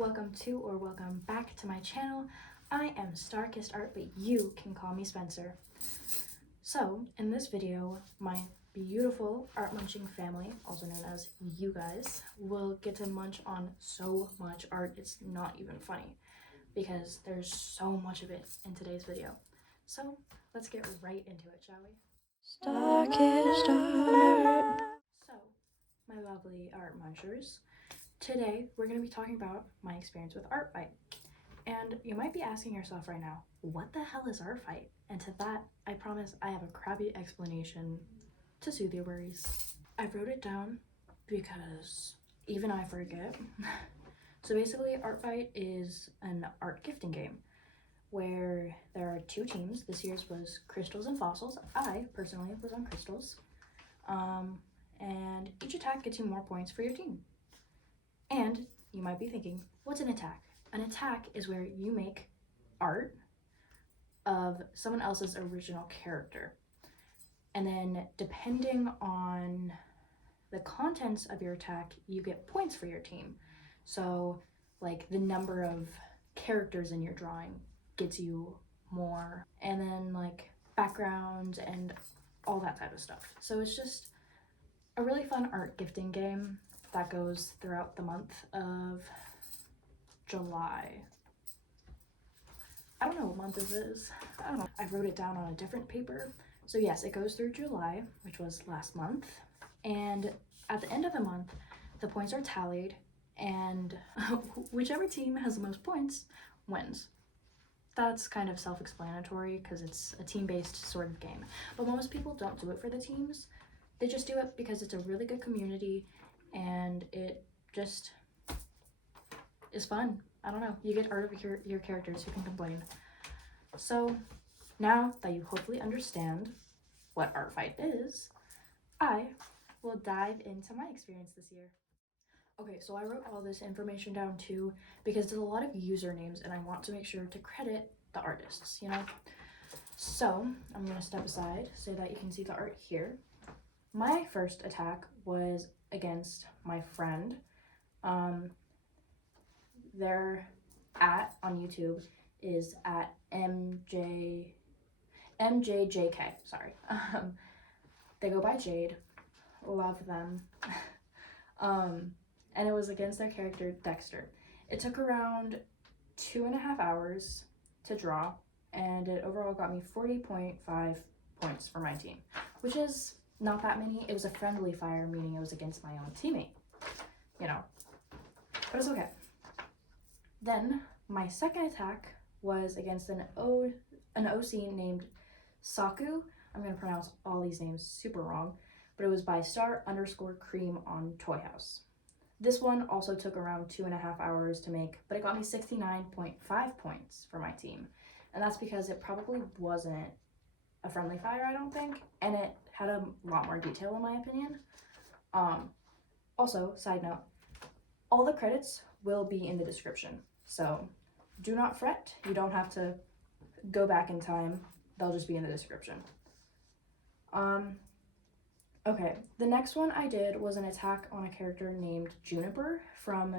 welcome to or welcome back to my channel. I am Starkist Art, but you can call me Spencer. So, in this video, my beautiful art munching family, also known as you guys, will get to munch on so much art, it's not even funny, because there's so much of it in today's video. So, let's get right into it, shall we? Starkist Art! So, my lovely art munchers, today we're going to be talking about my experience with Artfight. And you might be asking yourself right now, what the hell is Artfight? And to that, I promise I have a crappy explanation to soothe your worries. I wrote it down because even I forget. So basically, Artfight is an art gifting game where there are two teams. This year's was Crystals and Fossils. I personally was on Crystals. And each attack gets you more points for your team. And you might be thinking, what's an attack? An attack is where you make art of someone else's original character. And then depending on the contents of your attack, you get points for your team. So like the number of characters in your drawing gets you more. And then like backgrounds and all that type of stuff. So it's just a really fun art gifting game that goes throughout the month of July. I don't know what month this is. I don't know. I wrote it down on a different paper. So yes, it goes through July, which was last month. And at the end of the month, the points are tallied and whichever team has the most points wins. That's kind of self-explanatory because it's a team-based sort of game. But most people don't do it for the teams. They just do it because it's a really good community and it just is fun. I don't know. You get art of your characters. Who can complain? So now that you hopefully understand what Artfight is, I will dive into my experience this year. Okay, so I wrote all this information down too because there's a lot of usernames and I want to make sure to credit the artists, you know? So I'm going to step aside so that you can see the art here. My first attack was against my friend. Their @ on YouTube is at MJJK, sorry. They go by Jade, love them. And it was against their character Dexter. It took around 2.5 hours to draw, and it overall got me 40.5 points for my team, which is not that many. It was a friendly fire, meaning it was against my own teammate, you know, but it's okay. Then my second attack was against an OC named Saku. I'm going to pronounce all these names super wrong, but it was by star_cream on toyhouse. This one also took around 2.5 hours to make, but it got me 69.5 points for my team. And that's because it probably wasn't a friendly fire, I don't think, and it had a lot more detail in my opinion. Also, side note, all the credits will be in the description. So do not fret, you don't have to go back in time, they'll just be in the description. Okay, the next one I did was an attack on a character named Juniper from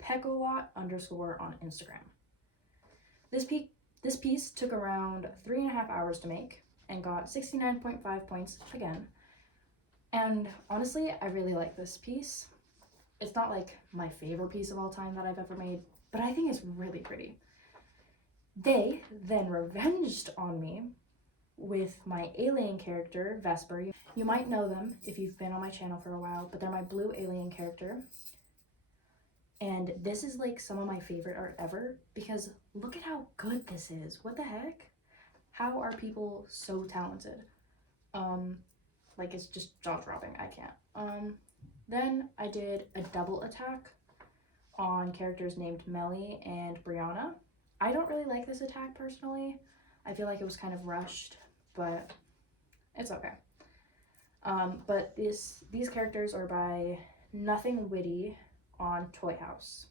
Pecolot_ on Instagram. This piece took around 3.5 hours to make and got 69.5 points again. And honestly, I really like this piece. It's not like my favorite piece of all time that I've ever made, but I think it's really pretty. They then revenged on me with my alien character, Vesper. You might know them if you've been on my channel for a while, but they're my blue alien character. And this is like some of my favorite art ever because look at how good this is. What the heck? How are people so talented? Like it's just jaw-dropping. I can't. Then I did a double attack on characters named Melly and Brianna. I don't really like this attack personally. I feel like it was kind of rushed, but it's okay. But these characters are by nothingwitty on toyhouse.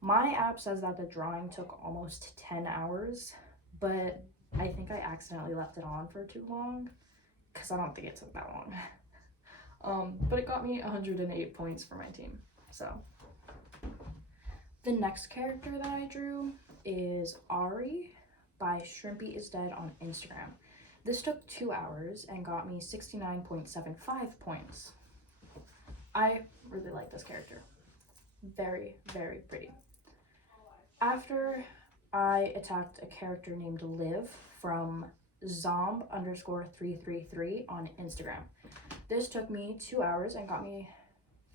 My app says that the drawing took almost 10 hours, but I think I accidentally left it on for too long because I don't think it took that long. But it got me 108 points for my team. So The next character that I drew is Ari by Shrimpy is Dead on Instagram. This took 2 hours and got me 69.75 points. I really like this character. Very, very pretty. After I attacked a character named Liv from zomb_333 on Instagram. This took me 2 hours and got me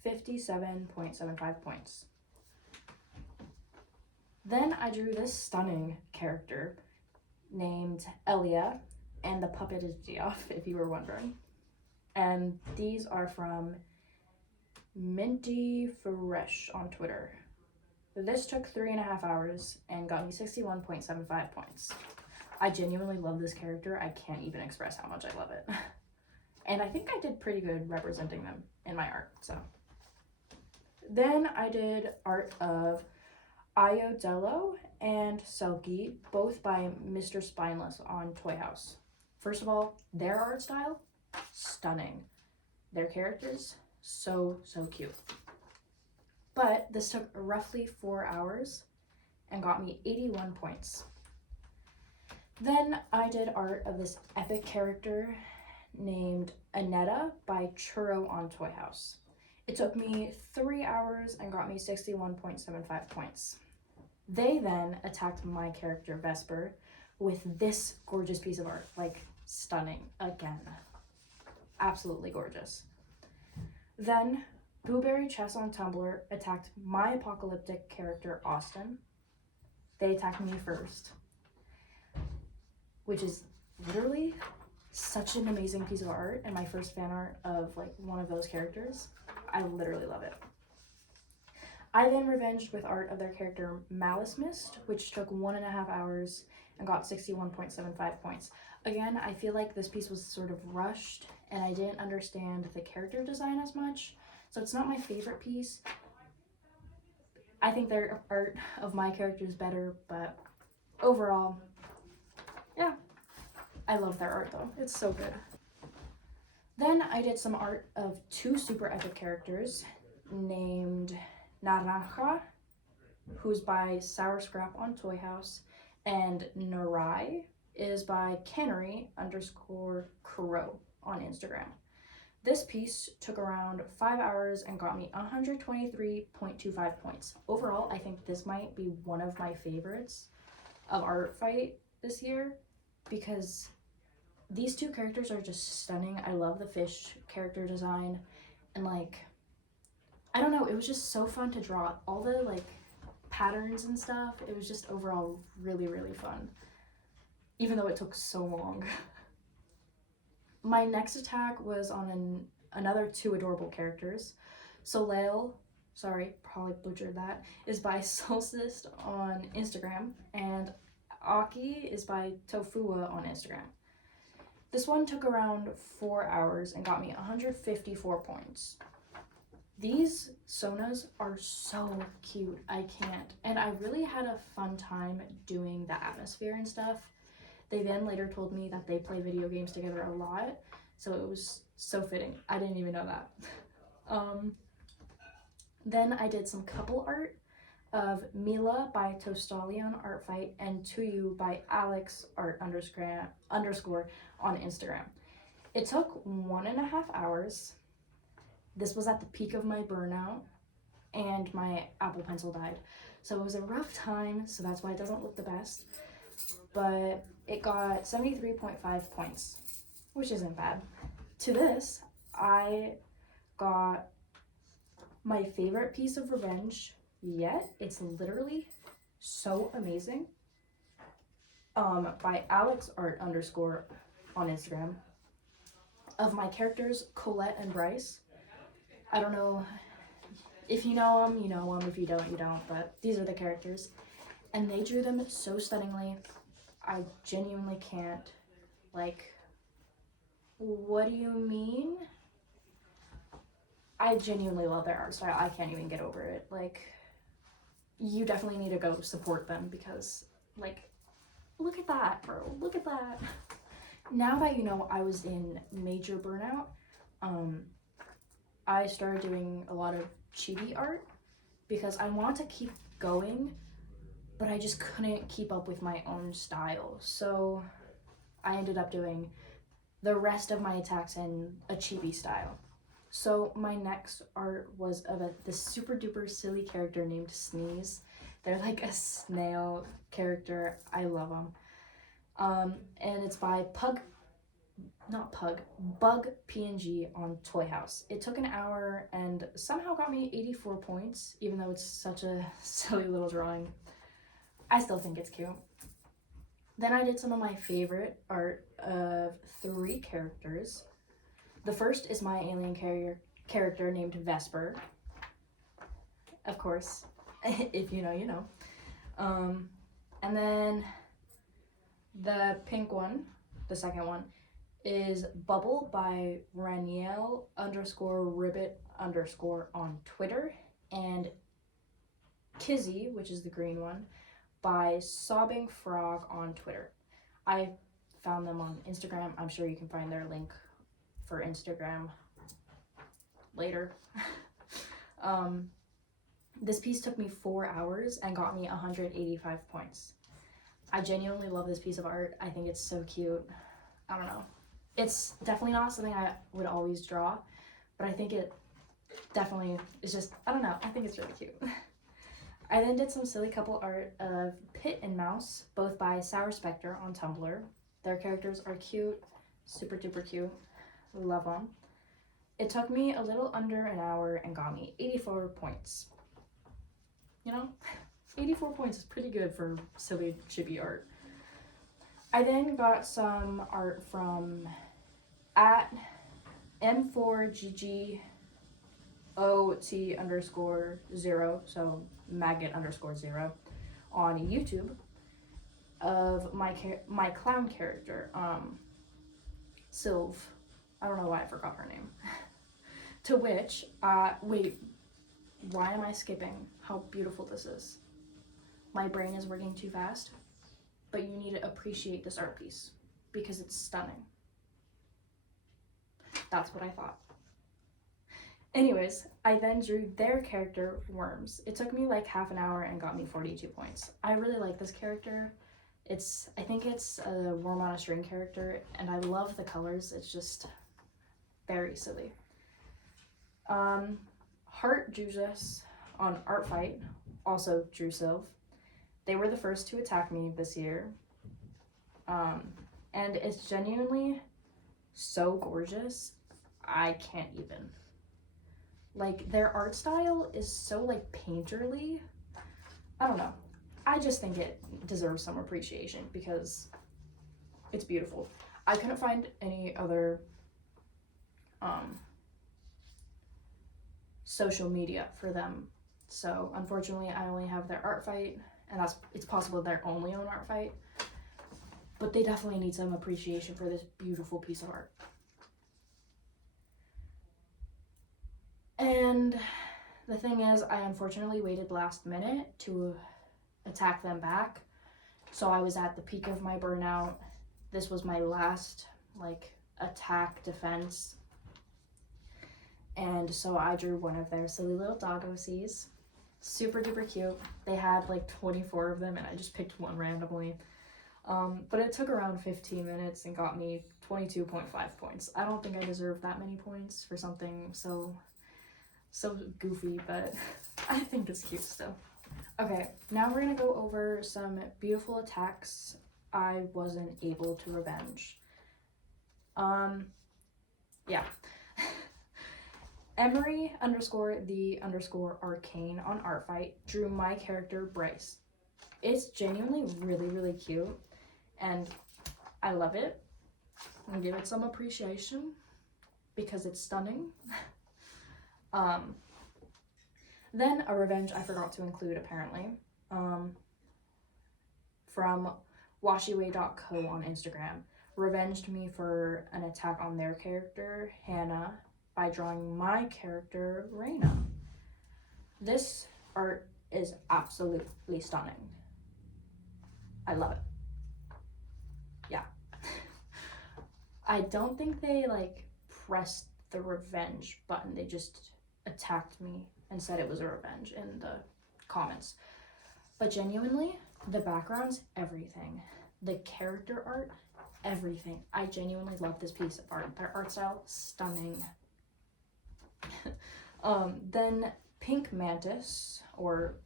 57.75 points. Then I drew this stunning character named Elia, and the puppet is Geoff, if you were wondering. And these are from Minty Fresh on Twitter. This took 3.5 hours and got me 61.75 points. I genuinely love this character. I can't even express how much I love it. And I think I did pretty good representing them in my art, so. Then I did art of Iodello and Selkie, both by mrspineless on Toyhouse. First of all, their art style, stunning. Their characters, so cute. But this took roughly 4 hours and got me 81 points. Then I did art of this epic character named Anetta by Churo on Toyhouse. It took me 3 hours and got me 61.75 points. They then attacked my character Vesper with this gorgeous piece of art, like stunning again. Absolutely gorgeous. Then BooBerryChess on Tumblr attacked my apocalyptic character Austin. They attacked me first, which is literally such an amazing piece of art and my first fan art of like one of those characters. I literally love it. I then revenged with art of their character Malice Mist, which took 1.5 hours and got 61.75 points. Again, I feel like this piece was sort of rushed and I didn't understand the character design as much, so it's not my favorite piece. I think their art of my character is better, but overall, yeah, I love their art though. It's so good. Then I did some art of 2 super epic characters named Naranja, who's by Sourscrap on Toyhouse, and Narai is by Canary_Churo on Instagram. This piece took around 5 hours and got me 123.25 points. Overall, I think this might be one of my favorites of Artfight this year because these 2 characters are just stunning. I love the fish character design and like, I don't know, it was just so fun to draw. All the like patterns and stuff, it was just overall really, really fun. Even though it took so long. My next attack was on another 2 adorable characters. Soleil, sorry, probably butchered that, is by Solstice on Instagram, and Aki is by Tofua on Instagram. This one took around 4 hours and got me 154 points. These Sonas are so cute, I can't. And I really had a fun time doing the atmosphere and stuff. They then later told me that they play video games together a lot, so it was so fitting. I didn't even know that. Then I did some couple art of Mila by Toastali on Artfight and To You by Alex_art_ on Instagram. It took 1.5 hours. This was at the peak of my burnout and my Apple Pencil died. So it was a rough time, so that's why it doesn't look the best. But it got 73.5 points, which isn't bad. To this, I got my favorite piece of revenge yet. It's literally so amazing. By Alex_art_ on Instagram, of my characters Colette and Bryce. I don't know if you know them, you know them. If you don't, you don't. But these are the characters, and they drew them so stunningly. I genuinely can't. Like, what do you mean? I genuinely love their art style. I can't even get over it. Like, you definitely need to go support them because, like, look at that, bro. Look at that. Now that you know I was in major burnout, I started doing a lot of chibi art, because I want to keep going, but I just couldn't keep up with my own style. So I ended up doing the rest of my attacks in a chibi style. So my next art was of this super duper silly character named Sneeze. They're like a snail character. I love them. And it's by bugpng on Toyhouse. It took an hour and somehow got me 84 points, even though it's such a silly little drawing. I still think it's cute. Then I did some of my favorite art of 3 characters. The first is my alien character named Vesper. Of course, if you know, you know. And then the pink one, the second one, is Bubble by Raniel_Ribbit_ on Twitter, and Kizzy, which is the green one, by Sobbing Frog on Twitter. I found them on Instagram. I'm sure you can find their link for Instagram later. This piece took me 4 hours and got me 185 points. I genuinely love this piece of art. I think it's so cute. I don't know. It's definitely not something I would always draw, but I think it definitely is just, I don't know, I think it's really cute. I then did some silly couple art of Pit and Mouse, both by Sourspecter on Tumblr. Their characters are cute, super duper cute. Love them. It took me a little under an hour and got me 84 points. You know, 84 points is pretty good for silly chibi art. I then got some art from at M4GGOT_0, so maggot_0, on YouTube of my clown character, Sylv. I don't know why I forgot her name. To which, wait, why am I skipping how beautiful this is? My brain is working too fast, but you need to appreciate this art piece because it's stunning. That's what I thought. Anyways, I then drew their character, Worms. It took me like half an hour and got me 42 points. I really like this character. I think it's a worm on a string character, and I love the colors. It's just very silly. Heart Juzas on Artfight also drew Sylv. They were the first to attack me this year. And it's genuinely so gorgeous. I can't even. Like, their art style is so like painterly. I don't know. I just think it deserves some appreciation because it's beautiful. I couldn't find any other social media for them. So unfortunately I only have their Artfight, and it's possible they're only on Artfight. But they definitely need some appreciation for this beautiful piece of art. And the thing is, I unfortunately waited last minute to attack them back. So I was at the peak of my burnout. This was my last like attack defense. And so I drew one of their silly little doggosies. Super duper cute. They had like 24 of them and I just picked one randomly. But it took around 15 minutes and got me 22.5 points. I don't think I deserve that many points for something so goofy, but I think it's cute still. Okay, now we're gonna go over some beautiful attacks I wasn't able to revenge. Yeah. Emery_the_arcane on Artfight drew my character Bryce. It's genuinely really, really cute, and I love it. I'm gonna give it some appreciation because it's stunning. Then a revenge I forgot to include apparently, from washiway.co on Instagram, revenged me for an attack on their character, Hannah, by drawing my character, Raina. This art is absolutely stunning. I love it. Yeah. I don't think they like pressed the revenge button. They just attacked me and said it was a revenge in the comments. But genuinely, the backgrounds, everything. The character art, everything. I genuinely love this piece of art. Their art style, stunning. Then Pink Mantis, or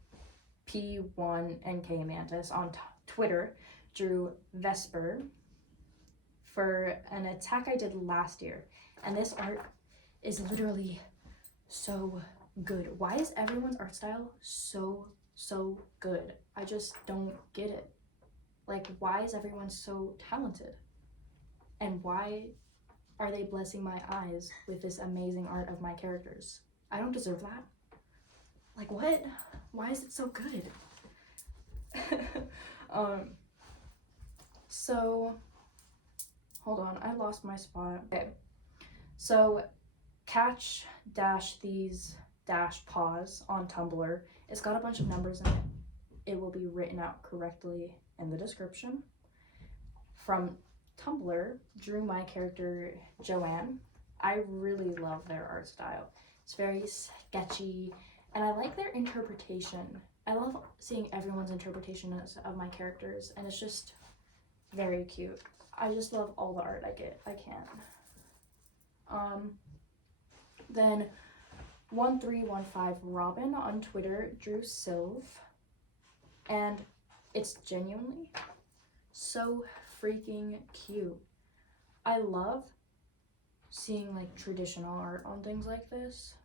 P1NK Mantis on Twitter, drew Vesper for an attack I did last year. And this art is literally so good. Why is everyone's art style so good? I just don't get it. Like, why is everyone so talented? And why are they blessing my eyes with this amazing art of my characters? I don't deserve that. Like, what? Why is it so good? So, hold on, I lost my spot. Okay, so catch-these-pause on Tumblr. It's got a bunch of numbers in it. It will be written out correctly in the description. From Tumblr, drew my character Joanne. I really love their art style. It's very sketchy, and I like their interpretation. I love seeing everyone's interpretation of my characters, and it's just very cute. I just love all the art I get. I can't. Then 1315 Robin on Twitter drew Sylv, and it's genuinely so freaking cute. I love seeing like traditional art on things like this,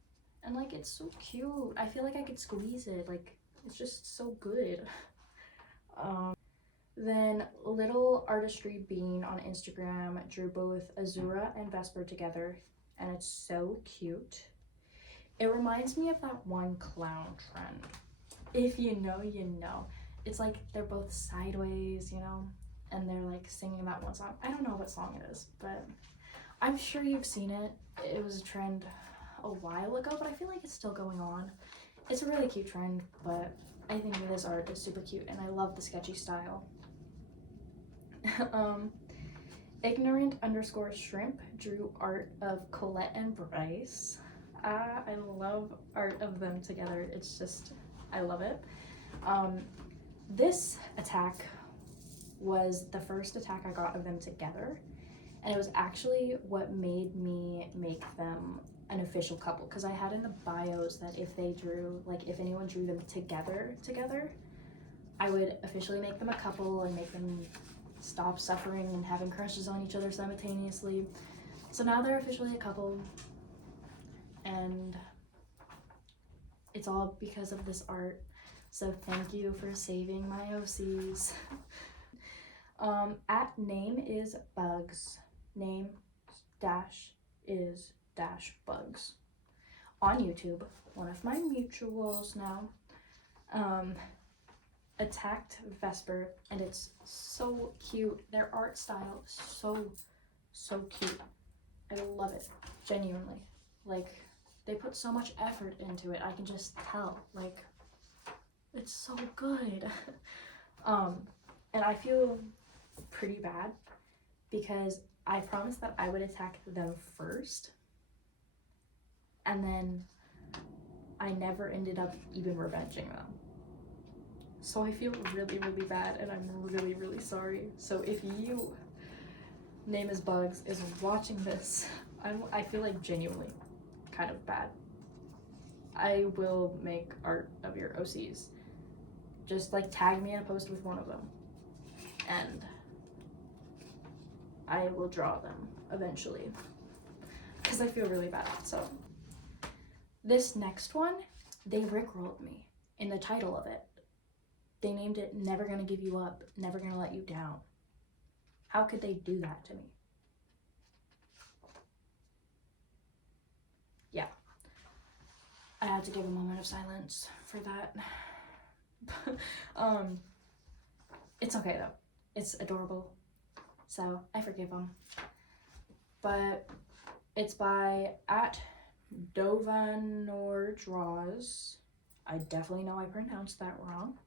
and like it's so cute. I feel like I could squeeze it. Like, it's just so good. Then Little Artistry Bean on Instagram drew both Azura and Vesper together, and it's so cute. It reminds me of that one clown trend. If you know, you know. It's like they're both sideways, you know, and they're like singing that one song. I don't know what song it is, but I'm sure you've seen it. It was a trend a while ago, but I feel like it's still going on. It's a really cute trend, but I think this art is super cute, and I love the sketchy style. Ignorant_shrimp drew art of Colette and Bryce. I love art of them together. It's just, I love it. This attack was the first attack I got of them together, and it was actually what made me make them an official couple, because I had in the bios that if they drew, like if anyone drew them together, I would officially make them a couple and make them stop suffering and having crushes on each other simultaneously. So now they're officially a couple, and it's all because of this art. So thank you for saving my OCs. At name is Bugs. Name is Bugs. On YouTube, one of my mutuals now, attacked Vesper, and it's so cute. Their art style is so cute. I love it, genuinely. Like, they put so much effort into it. I can just tell, like, it's so good. And I feel pretty bad because I promised that I would attack them first, and then I never ended up even revenging them. So I feel really bad, and I'm really sorry. So if you, name is Bugs, is watching this, I feel like genuinely kind of bad. I will make art of your OCs. Just like tag me in a post with one of them, and I will draw them eventually, because I feel really bad. So this next one, they rickrolled me in the title of it. They named it Never Gonna Give You Up, Never Gonna Let You Down. How could they do that to me? Yeah, I had to give a moment of silence for that. It's okay though. It's adorable, so I forgive them. But it's by @Dovanor_Draws. I definitely know I pronounced that wrong.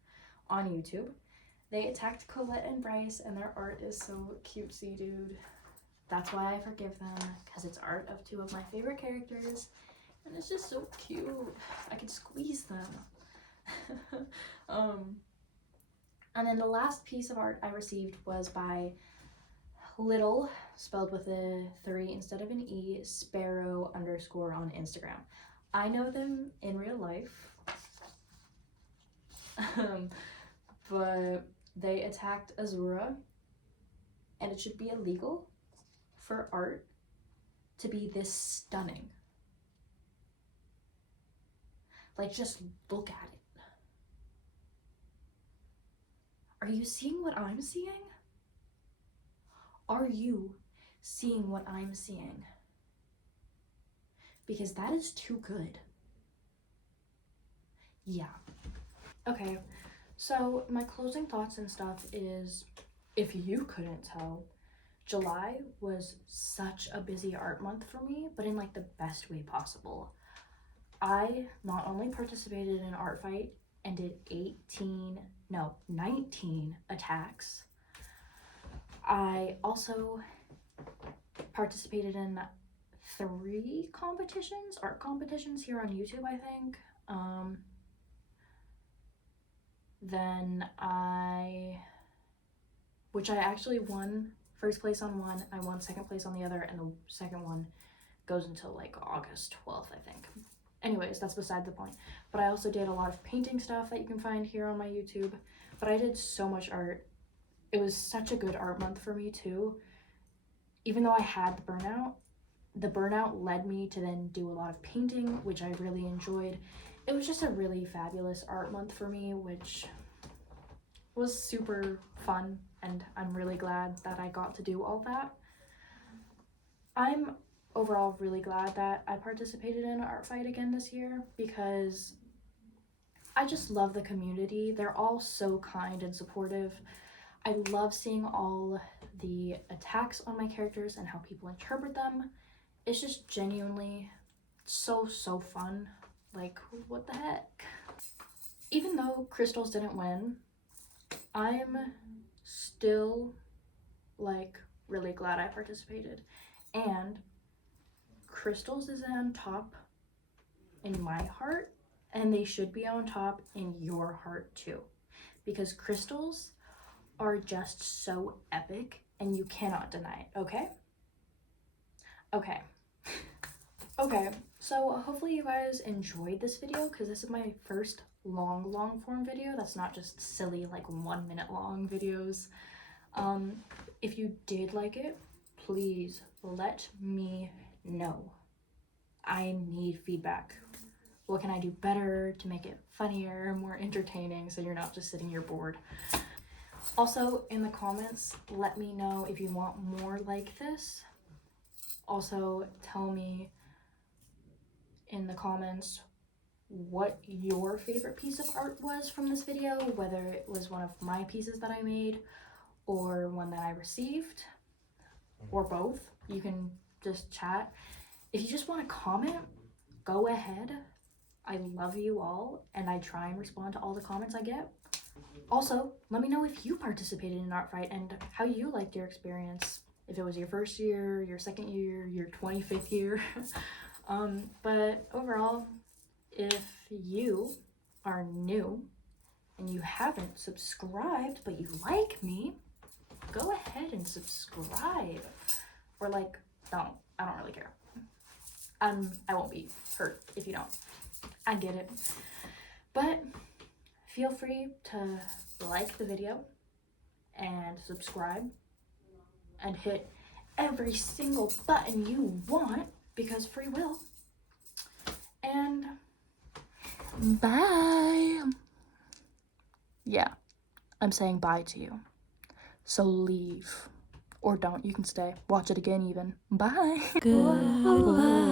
On YouTube. They attacked Colette and Bryce, and their art is so cutesy, dude. That's why I forgive them, because it's art of two of my favorite characters, And it's just so cute. I could squeeze them. And then the last piece of art I received was by Little, spelled with a 3 instead of an E, Sparrow _ on Instagram. I know them in real life, but they attacked Azura, and it should be illegal for art to be this stunning. Like, just look at it. Are you seeing what I'm seeing? Are you seeing what I'm seeing? Because that is too good. Yeah. Okay, so my closing thoughts and stuff is, if you couldn't tell, July was such a busy art month for me, but in like the best way possible. I not only participated in Artfight and did 19 attacks, I also participated in 3 competitions, art competitions here on YouTube, I think. Which I actually won first place on one, I won second place on the other, and the second one goes until like August 12th, I think. Anyways, that's beside the point. But I also did a lot of painting stuff that you can find here on my YouTube. But I did so much art. It was such a good art month for me too. Even though I had the burnout led me to then do a lot of painting, which I really enjoyed. It was just a really fabulous art month for me, which was super fun, and I'm really glad that I got to do all that. I'm overall really glad that I participated in Artfight again this year, because I just love the community. They're all so kind and supportive. I love seeing all the attacks on my characters and how people interpret them. It's just genuinely so fun. Like, what the heck? Even though Crystals didn't win, I'm still like really glad I participated. And Crystals is on top in my heart, and they should be on top in your heart too, because Crystals are just so epic and you cannot deny it. Okay, so hopefully you guys enjoyed this video, because this is my first long form video that's not just silly like 1 minute long videos. If you did like it, please let me know. I need feedback. What can I do better to make it funnier, more entertaining, so you're not just sitting here bored? Also, in the comments, let me know if you want more like this. Also, tell me in the comments what your favorite piece of art was from this video, whether it was one of my pieces that I made or one that I received, or both. You can just chat. If you just want to comment, go ahead. I love you all, and I try and respond to all the comments I get. Also, let me know if you participated in Artfight and how you liked your experience. If it was your first year, your second year, your 25th year. But overall, if you are new and you haven't subscribed but you like me, go ahead and subscribe. Or like, don't. I don't really care. I won't be hurt if you don't. I get it. But feel free to like the video and subscribe and hit every single button you want, because free will. And bye. Yeah, I'm saying bye to you. So leave. Or don't. You can stay. Watch it again even. Bye. Goodbye.